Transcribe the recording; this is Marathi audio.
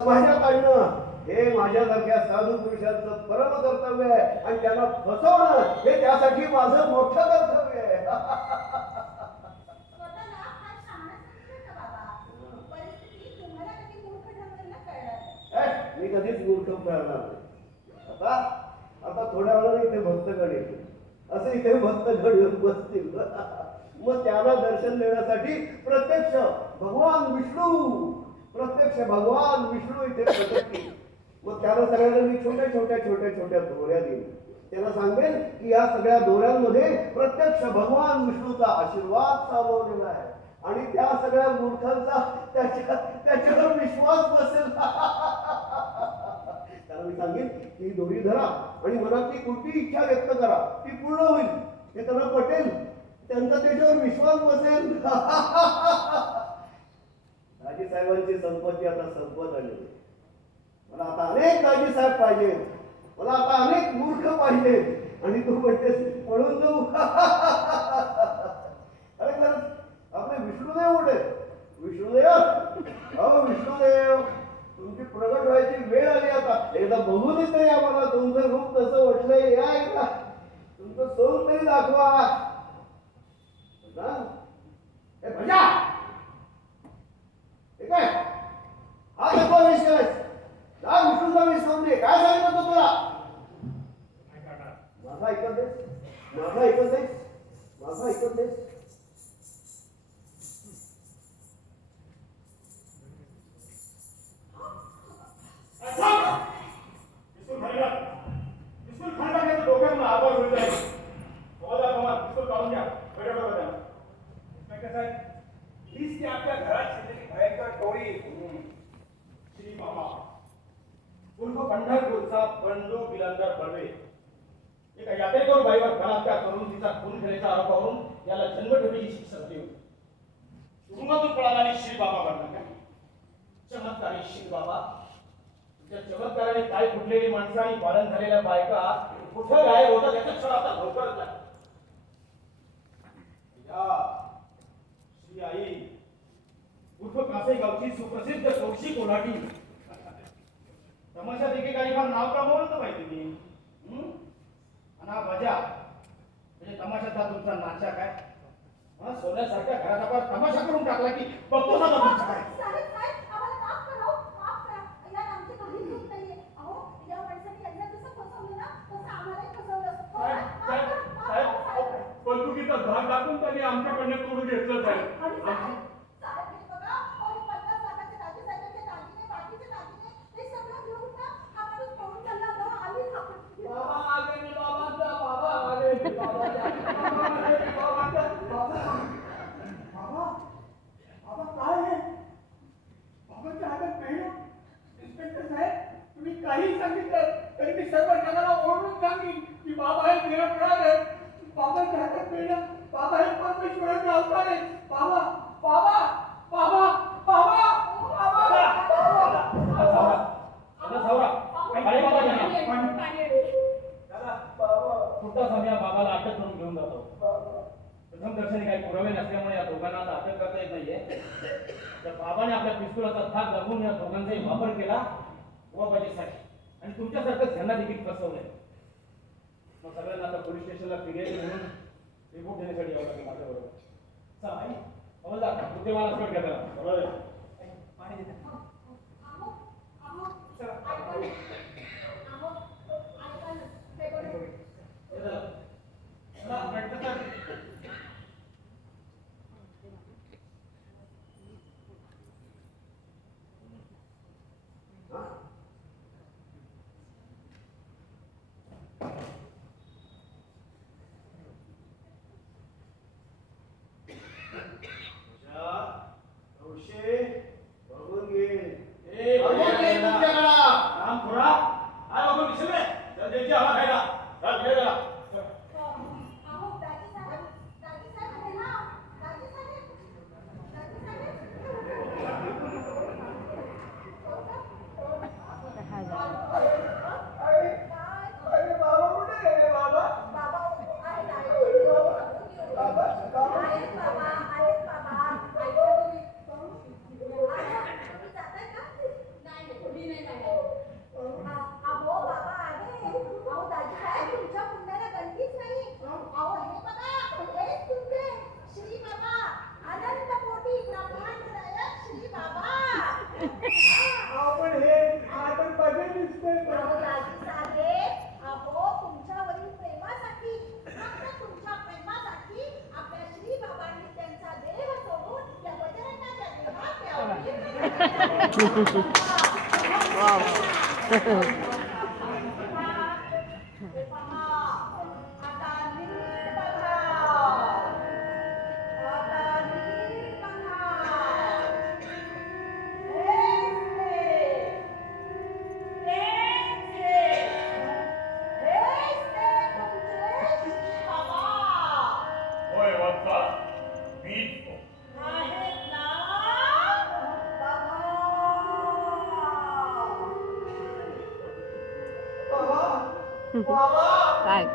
माझ्या काढणं हे माझ्यासारख्या साधू पुरुषांचं परम कर्तव्य आहे. आणि त्यांना फसवणं हे त्यासाठी माझं मोठं कर्तव्य आहे. मी कधीच मूर्ख ठरणार नाही. आता आता थोड्या वेळाने इथे भक्तगण येतील. असे इथे भक्तगण येऊन बसतील. मग त्याला दर्शन देण्यासाठी प्रत्यक्ष भगवान विष्णू प्रत्यक्ष भगवान विष्णू इथे मग त्याला सगळ्यांना मी छोट्या छोट्या छोट्या छोट्या दोऱ्या देईन त्याला सांगेन की या सगळ्या दोऱ्यांमध्ये प्रत्यक्ष भगवान विष्णूचा आशीर्वाद सामावलेला आहे. आणि त्या सगळ्या मूर्खांचा त्याच्या त्याच्यावर विश्वास बसेल. त्याला मी सांगेन की ही दोरी धरा आणि मनातली कुठली इच्छा व्यक्त करा. ती पूर्ण होईल. हे त्यांना पटेल. त्यांचा त्याच्यावर विश्वास बसेल. दाजी साहेबांची संपत्ती आता संपत आली. मला आता अनेक दाजी साहेब पाहिजे. मला आता अनेक मूर्ख पाहिजे. आणि तू म्हणतेस पळून जाऊ. अरे खरंच आपले विष्णुदेव कुठे? विष्णुदेव? अहो विष्णुदेव तुमची प्रगट व्हायची वेळ आली आता. एकदा बघून येते आम्हाला तुमचं रूप तसं वाटलंय या एकदा तुमचं सोन तरी दाखवा ना? ए भजा हे काय हा दाखवा विष करायचं जा विष्णूचा विष करून दे काय सांगितलं होतं तुला माझा ऐकत आहेस माझा ऐकत आहेस माझा ऐकत आहेस पिस्तूल खाली पिस्तूल खाली टाकायचं डोक्यातून आवाज होईल जाईल आवाजा कमाल पिस्तूल काढून घ्या ऐकत बघा त्याला ऐकत कसं आहे ऐकत ती आपल्या घरात शिरलेली भयंकर टोळी. श्री बाबा पंढरपूरचा बंडू बिलंदर बळवे. एका यात्रेकरू बाईवर बलात्कार करून तिचा खून केल्याच्या आरोपावरून याला जन्मठेपेची शिक्षा झाली होती. तुरुंगातून पळाला श्री बाबा बनला काय चमत्कारी श्री बाबा त्या चमत्काराने काय फुटलेली माणसं आणि पालन झालेल्या बायका कुठं गायब होता त्याचा क्षण आता लवकरच आहे या श्री आई उर्फ कासेगावची सुप्रसिद्ध कौशी कोल्हाटी देखील काही फार नाव कमावलं होतं माहिती मी मजा म्हणजे तमाशाचा तुमचा नाचा काय? हा सोन्यासारख्या घरात आपण तमाशा करून टाकला की बघतो ना तुमचा काय साहेब, साहेब, आम्हाला माफ करा हो, माफ करा. यात आमची काही चूक नाहीये. अहो, या माणसाने यांना जसं फसवलं ना, तसं आम्हालाही फसवलं. हो, साहेब माफ साहेब करा, माफ करा, साहेब साहेब. बंदुकीचा धाक टाकून त्यांनी आमच्याकडनं करून घेतलं आणि साहेब साहेब, साहेब, हे बघा, अहो, हे पन्नास लाखाचे राजेसाहेबांचे दागिने, बाकीचे दागिने, हे सगळं घेऊन ना, हा माणूस पळून चालला होता. आम्ही सापडलो. बाबा आले मी बाबांचा बाबा आले मी बाबांचा बाबा आले मी बाबांचा बाबा बाबा बाबा काय आहे बाबांच्या हातात पेन इन्स्पेक्टर साहेब तुम्ही काही सांगितलं तरी मी सर्व जगाला ओरडून सांगेन की बाबा हे निरपराध आहे बाबांच्या हातात पेन बाबा हे परमेश्वराचे अवतार आहे बाबा बाबा बाबा बाबा कुठला समय बाबाला अटक करून घेऊन जातो. प्रथम दर्शनी काही पुरावे नसल्यामुळे या दोघांना आता अटक करता येत नाहीये. तर बाबाने आपल्या पिस्तुलाचा धाक लागून या दोघांचाही वापर केला गोवाबाजीसाठी आणि तुमच्यासारखंच त्यांना देखील फसवलंय. मग सगळ्यांना आता पोलीस स्टेशनला फिर्यादी म्हणून रिपोर्ट देण्यासाठी यावं लागेल माझ्याबरोबर. चला आई. असं घ्या त्याला? बरोबर पाणी देते. wow. 宝宝